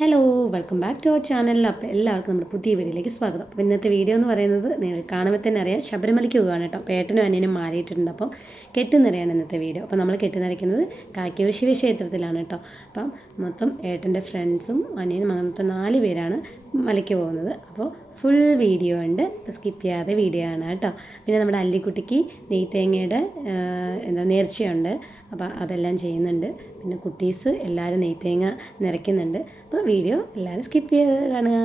Hello welcome back to our ചാനലിൽ അപ്പോൾ എല്ലാവർക്കും നമ്മുടെ പുതിയ വീഡിയോയിലേക്ക് സ്വാഗതം. അപ്പോൾ ഇന്നത്തെ വീഡിയോ എന്ന് പറയുന്നത് നിങ്ങൾ കാണുമ്പോൾ തന്നെ അറിയാം ശബരിമലയ്ക്ക് പോവുകയാണ് കേട്ടോ. പേട്ടനും അനിയനും മാറിയിട്ടുണ്ട്. അപ്പം കെട്ടുനിറയാണ് ഇന്നത്തെ വീഡിയോ. അപ്പോൾ നമ്മൾ കെട്ടുനിറയ്ക്കുന്നത് കാക്കിയോ ശിവ ക്ഷേത്രത്തിലാണ് കേട്ടോ. അപ്പം മൊത്തം ഏട്ടന്റെ ഫ്രണ്ട്സും അനിയനും അങ്ങനത്തെ നാല് പേരാണ് മലയ്ക്ക് പോകുന്നത്. അപ്പോൾ ഫുൾ വീഡിയോ ഉണ്ട്. സ്കിപ്പ് ചെയ്യാതെ വീഡിയോ ആണ് കേട്ടോ. പിന്നെ നമ്മുടെ അല്ലിക്കുട്ടിക്ക് നെയ്ത്തേങ്ങയുടെ എന്താ നേർച്ചയുണ്ട്. അപ്പോൾ അതെല്ലാം ചെയ്യുന്നുണ്ട്. പിന്നെ കുട്ടീസ് എല്ലാവരും നെയ്ത്തേങ്ങ നിറയ്ക്കുന്നുണ്ട്. അപ്പോൾ വീഡിയോ എല്ലാവരും സ്കിപ്പ് ചെയ്ത് കാണുക.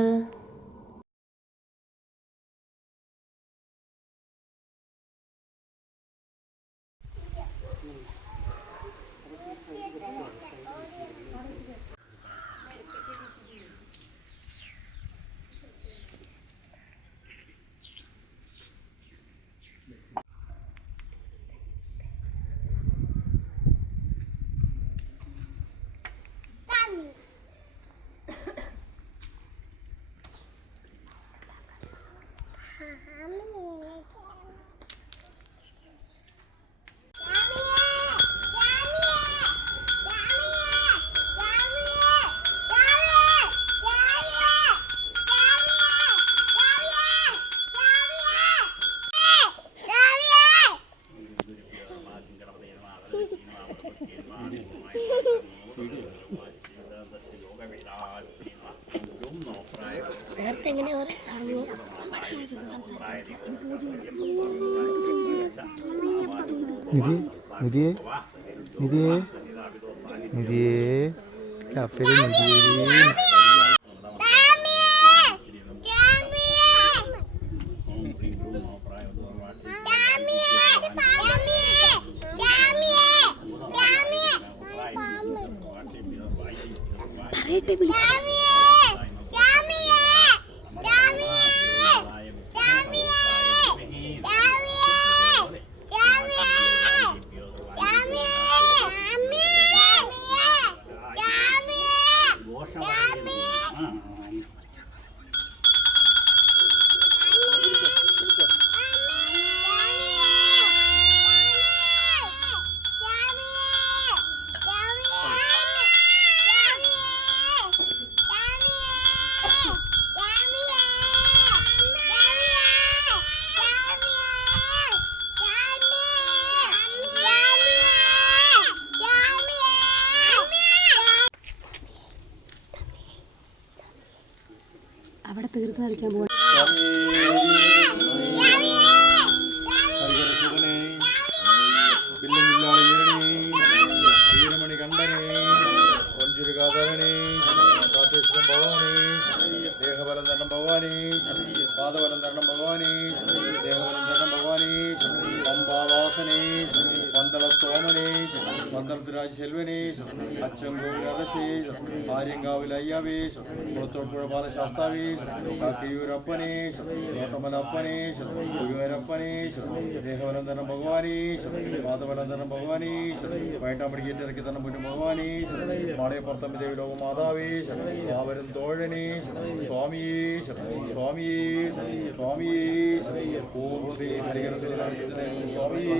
നേരത്തെ എങ്ങനെ പറയാ നിധി നിധിയെ നിധിയെ നിധിയെ കപ്പൽ നിധിയെ പാദബലം തരണം ഭഗവാനേ ദേഹബലം തരണം ഭഗവാനേ പമ്പാവാസനേ പന്തളത്തോമനേ പന്തളത്തിരാജ് ശെൽവനേ അച്ചങ്കോവിലതശേ ആര്യങ്കാവിൽ അയ്യാവേ കുളത്തോപ്പുഴ ബാലശാസ്താവേ കാക്കയൂരപ്പനേ തോട്ടമലപ്പനേ ഗുരുവരപ്പനേ ദേഹവനന്തരം ഭഗവാനേ തരണം ഭഗവാനേ വയറ്റാമടിക്കേറ്റ് ഇറക്കി തന്നെ മുന്നു ഭഗവാനേ മാളയപ്പുറത്തമ്മ ദേവി ലോക മാതാവേ പാവരും തോഴനേ സ്വാമിയേ സ്വാമിയേ സ്വാമിയേ ഓം ശ്രീ ഹരിഹര സ്വാമിയേ.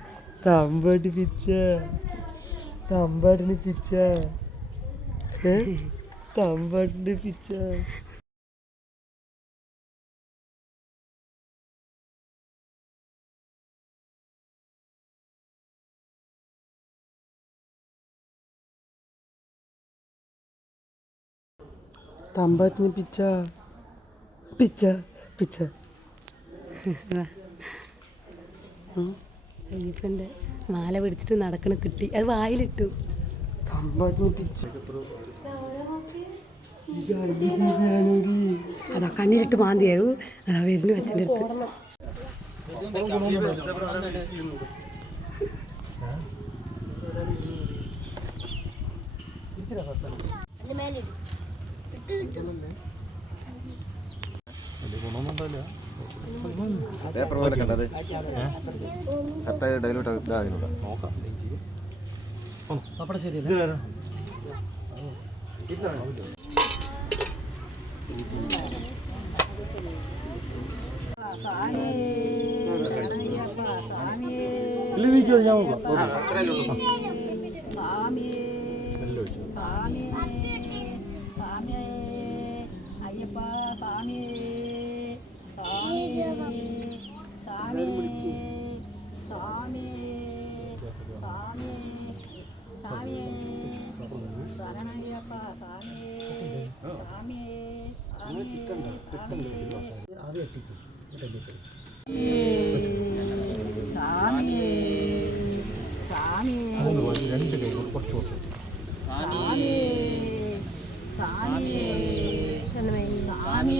തമ്പടി പിച്ച. തമ്പടിന് പിച്ച. തമ്പടിന് പിച്ച. തമ്പടിന് പിച്ച. പിച്ച പിച്ച. അയ്യപ്പന്റെ മാല പിടിച്ചിട്ട് നടക്കണ കിട്ടി. അത് വായിലിട്ടു. അതാ കണ്ണിലിട്ട് മാന്തിയാവും അതാ വരുന്നു അച്ഛന്റെ അടുത്ത്. പേപ്പർ പോലെ കണ്ടത് കറക്റ്റായി ഡൈലൂട്ട് ഇതാകുന്നുണ്ടോ നോക്കാം. சாமி சாமி சாமி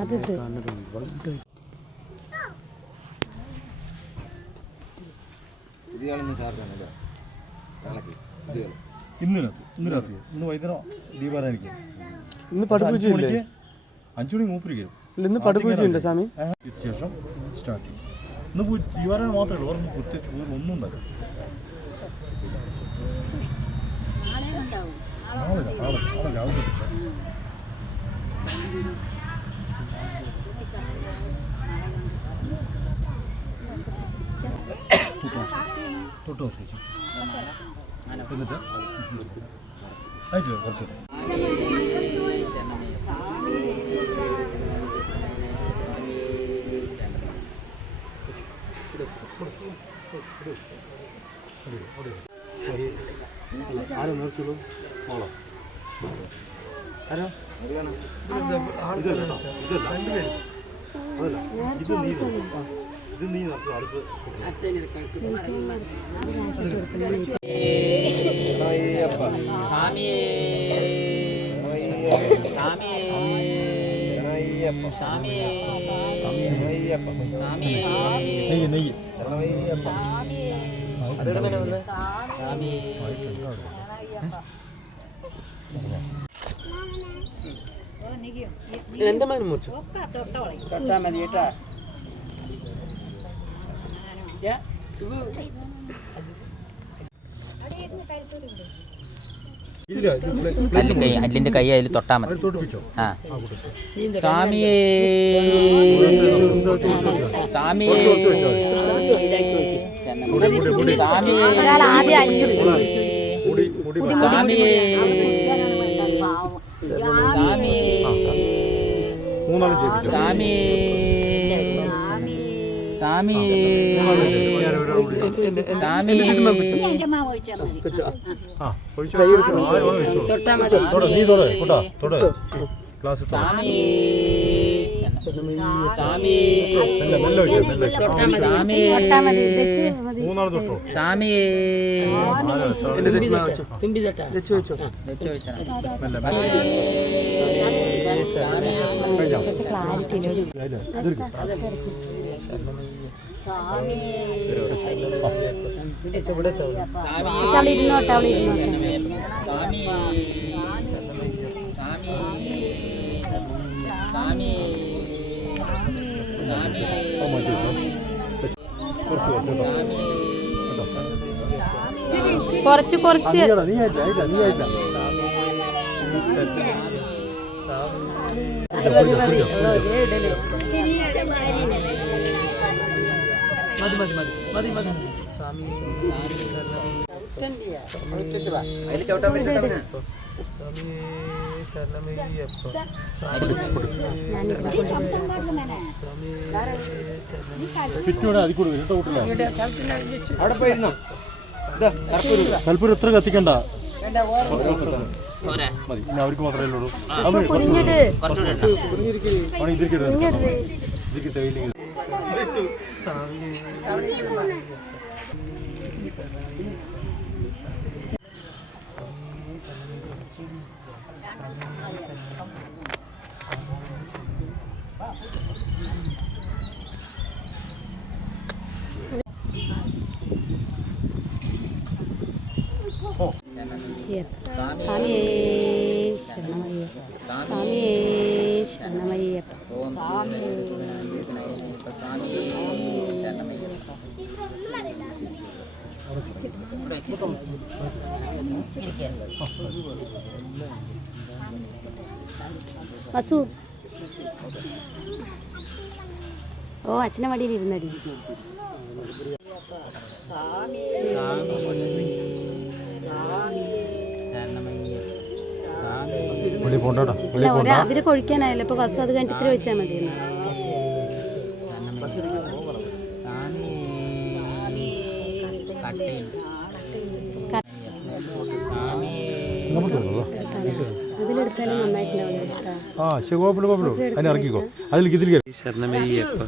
അത് ഇത് ഇത് കളിന്ന് ചാർജ് ആണല്ലോ കണക്ക് ഇത് കളി ഇന്ന് രാത്രി ഇന്ന് രാത്രി ഇന്ന് വൈകുന്നേരം ദീപാരാധിക്കും ഇന്ന് പഠിപ്പിച്ചില്ലേ അഞ്ചു മണി മൂപ്പരിക്കും ഇല്ല, ഇന്ന് പഠിപ്പിച്ചില്ലേ സ്വാമി. ശേഷം സ്റ്റാർട്ട് ചെയ്യും. ഇന്ന് പോയി ദീപാരാധന മാത്രമേ ഉള്ളൂ. പ്രത്യേകിച്ച് വേറെ ഒന്നും തൊട്ടിട്ട്. തൊട്ട് എന്നിട്ട്? അയച്ചു കുറച്ച്. മേടിച്ചോളൂ മോളോ. ആരോ? ഇതല്ല ഇതല്ല. അതല്ല ഇത് നീ ഇത് നീ നടത്തുക അടുത്ത് നെയ്യ് നെയ്യ് സ്വാമിയേ. സ്വാമിയേ. സ്വാമിയേ. സ്വാമിയേ സ്വാമിയേ. മൂന്നാളും സ്വാമിയേ. സ്വാമിയേ. സ്വാമിയേ ആ ഒഴിച്ചോ ആ, ആ, ഒഴിച്ചോ. തൊട, നീ തൊട കൂട്ടാ തൊട ഗ്ലാസ് തൊട സ്വാമിയേ സ്വാമിയേ മെല്ലെ മെല്ലെ ഒഴിച്ചോ മെല്ലെ ഒഴിച്ചോ. സ്വാമിയേ മൂന്നാൾ തൊട്ടോ സ്വാമിയേ ആരാ? ചാ- എന്റെ ദക്ഷിണ വെച്ചോ വെച്ചു വെച്ചോ വെച്ച് ചോ അവിടെ ഇരുന്നോട്ടെ അവിടെ ഇരുന്നോട്ടെ സ്വാമി സ്വാമി സ്വാമി ആ, മാറ്റി വെച്ചോ. കുറച്ച് കുറച്ച്. കുറച്ച് കുറച്ച് നീ ആയിട്ടില്ല, ആയിട്ടില്ല, നീ ആയിട്ടില്ല. മതി മതി മതി മതി മതി സ്വാമി കൽപ്പൂരം ഇത്ര കത്തിക്കണ്ട. മതി ഇനി അവർക്ക് മാത്രമേ ഉള്ളൂ. ഇതിരിക്കട്ടെ Thank you. വസു. ഓ അച്ഛനെ മടിയിൽ ഇരുന്നടി അവർ കൊഴിക്കാനായല്ലോ. ഇപ്പൊ വസു അത് കഴിഞ്ഞിട്ട് ഇത്ര വെച്ചാൽ മതി. കട്ടയുണ്ട് ആ ശരി കുഴപ്പമില്ല കുഴപ്പമില്ല അതിനെ ഇറക്കിക്കോ അതിൽ ഇതിൽ ശരണമയ്യപ്പ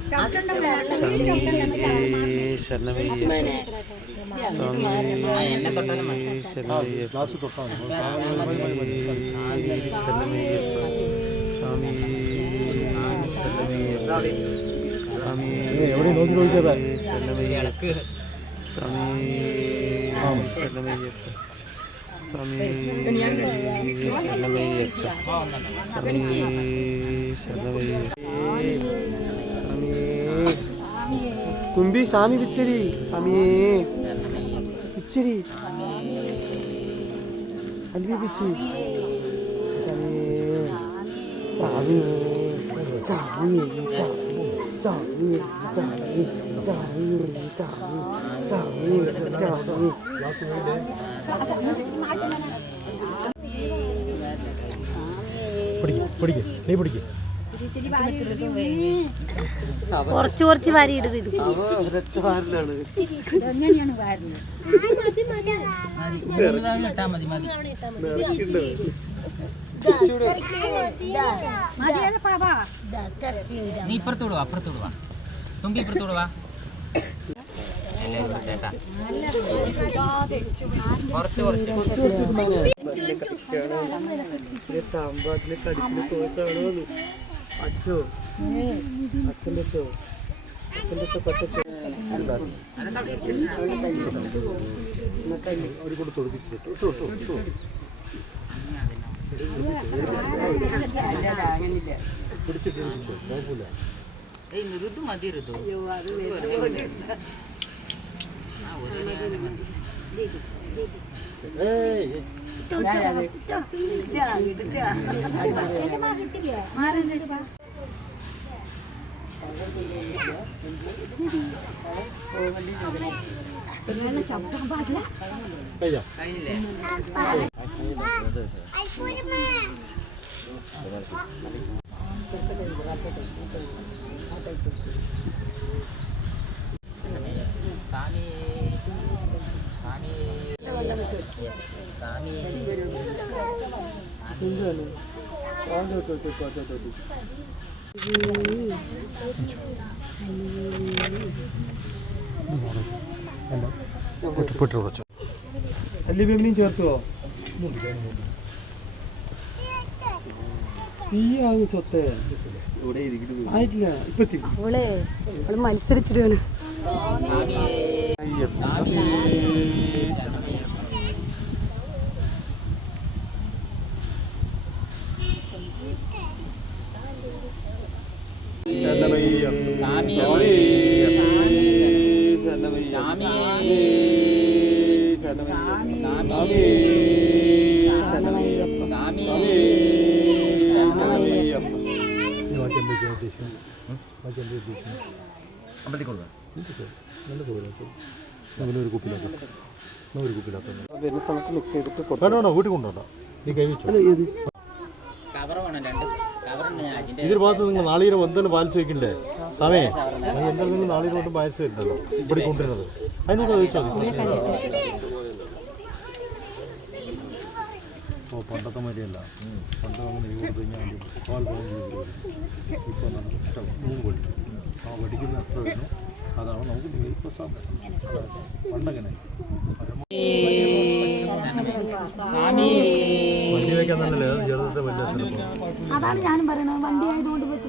എവിടെ നോക്കി നോക്കിയതാ ശരണമയ്യപ്പ സ്വാമി ശരണമയ്യപ്പ തുമ്പി സ്വാമി പിച്ചരി സ്വാമിയേ പിച്ചരി അൽവി പിച്ചരി സ്വാമിയേ സ്വാമിയേ സ്വാമിയേ സ്വാമിയേ സ്വാമിയേ സ്വാമിയേ നീ പിടിക്ക് കുറച്ച് കുറച്ച് വാരി ഇടരുത് ഇത്. നീ ഇപ്പുറത്തോടുവാ അപ്പുറത്തോടുവാ അപ്പുറത്ത് വിടുവാ. തുമ്പി ഇപ്പുറത്ത് അച്ഛോ അച്ഛന്റെ അച്ഛോ അച്ഛന്റെ അച്ഛോ പറ്റച്ചോ ഒരു കൂടെ മതി ഋതു Tani. അല്ലി ചേർത്തുവോ തീയാകും സ്വത്ത് ആയിട്ടില്ല ഇപ്പൊ തിരിച്ചു അവളെ അവൾ ഒരു ഭാഗത്ത് നിങ്ങൾ നാളികേരം വന്നു പാലിച്ചു വെക്കണ്ടേ? സമയേ എന്റെ നിന്ന് നാളിലോട്ട് വയസ്സ് വരുന്നല്ലോ ഇവിടെ കൊണ്ടുവരുന്നത്. അതിനോട് ചോദിച്ചോ? ഓ പണ്ടത്തെ മതിയല്ല പണ്ട് നമ്മൾ ലീവ് കൊടുത്തു കഴിഞ്ഞാൽ കോൾ മൂന്ന് ആ വെടിക്കുന്ന എത്ര വരുന്നു. അതാണ് നമുക്ക് ലീവ് പണ്ടങ്ങനെ. വണ്ടി വയ്ക്കാൻ തന്നെ അതാണ് ഞാനും പറയണത് വണ്ടി ആയതുകൊണ്ട്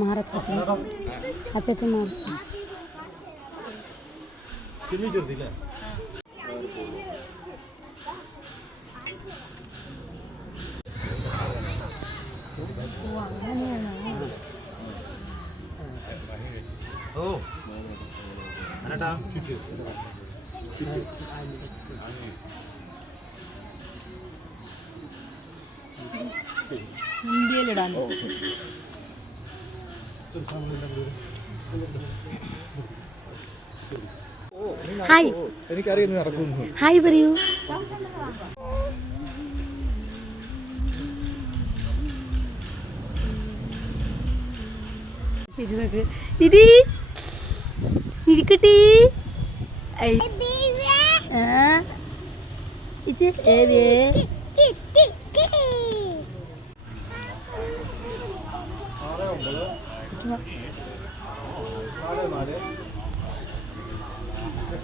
വരണം. ഇത് അടുത്ത ഓ വരുന്നുണ്ട് അരി ഹായ്. ആ എടുത്ത് എടുപ്പ് എടുപ്പിച്ചോ എടുപ്പിച്ചോ ഏ എടുത്തോ.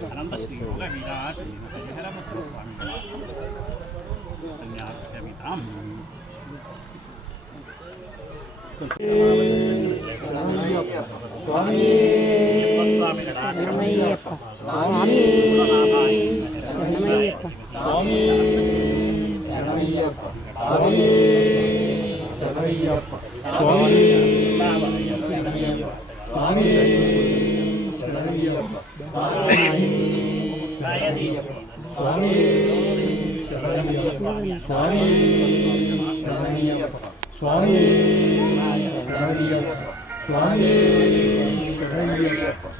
നിനക്ക് വായിരിക്കും അപ്പോൾ വേണ്ട കേട്ടോ മാ കൊടുത്തോ മാറച്ചേട്ടൻ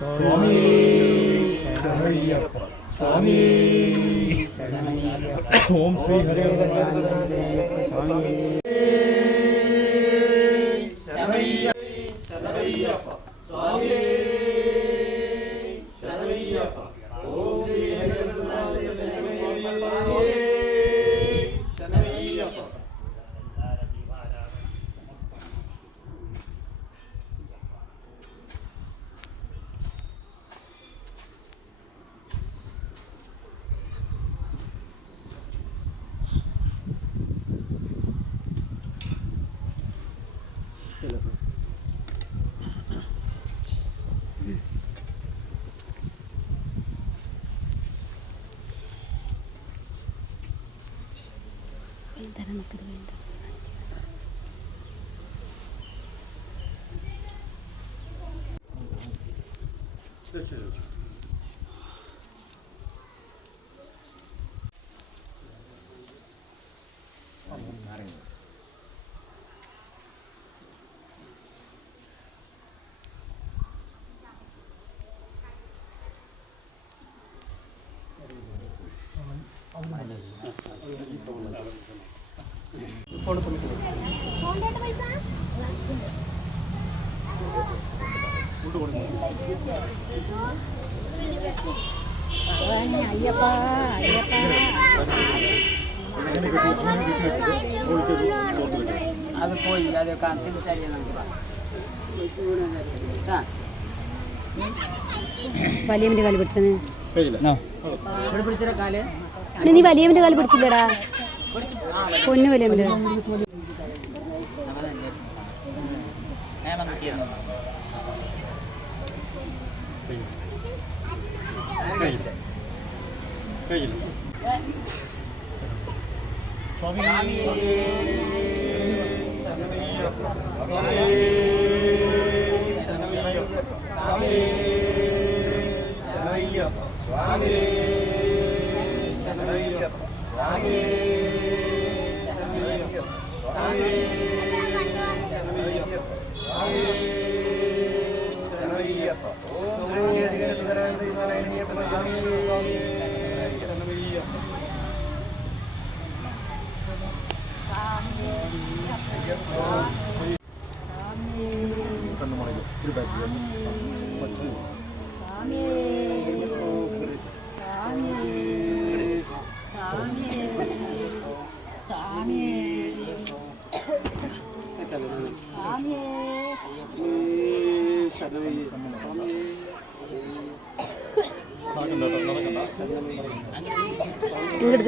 അച്ചച്ചൻ മാറച്ച ചെല്ലി ചെറുതില്ല ഓ അനട്ടാ ഹായ് എനിക്കറിയാം നീ ഇറക്കുന്നു ഹായ് പറയൂ ശരി നോക്ക് ഇരി ഇരിക്കട്ടി ഓം ശ്രീ ഹരേ അയ്യപ്പ അയ്യപ്പ അത് പോയി അത് കാണിച്ചിട്ട് നമുക്ക് വലിയവന്റെ കാൽ പിടിച്ചത് നീ വലിയവന്റെ കാൽ പിടിച്ചില്ലടാ. പൊന്നു വലിയമ്മന്റെ స్వామి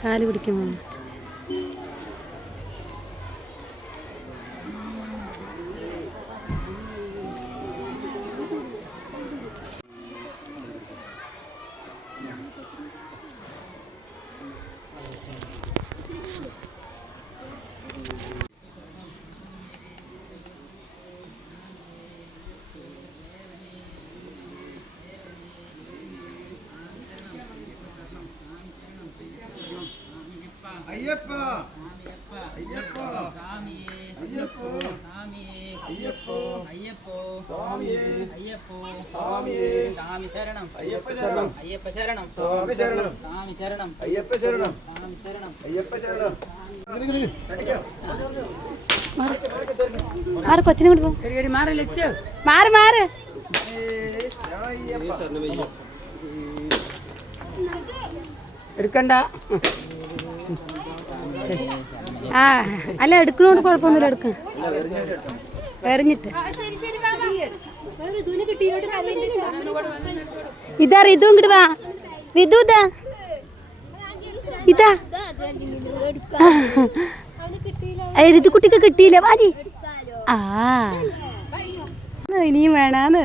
കാൽ പിടിക്കുമോ? അയ്യപ്പോ. അയ്യപ്പോ. അയ്യപ്പോ. സ്വാമി ശരണം. അയ്യപ്പ ശരണം. അയ്യപ്പ ശരണം. സ്വാമി ശരണം. സ്വാമി ശരണം. അയ്യപ്പ ശരണം. സ്വാമി ശരണം. അയ്യപ്പ ശരണം. ആറ് കൊച്ചിനെ കൊണ്ട് പോകും മാറി മാറി എടുക്കണ്ട. മാറ് ആ അല്ല എടുക്കണോണ്ട് കുഴപ്പമൊന്നുമില്ല എടുക്ക. എറിഞ്ഞിട്ട്. ഇതാ റിതു ഇങ്ങോട്ട് വാ. റിതു ഇതാ. ഇതാ. റിതു കുട്ടിക്ക് കിട്ടിയില്ല? വാരി ആ. ഇനിയും വേണാന്ന്.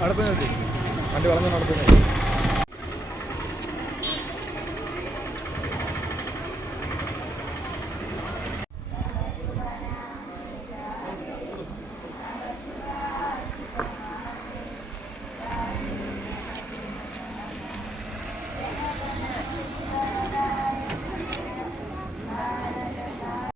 അവിടെ വണ്ടി വളർന്ന് നടക്കുന്നത്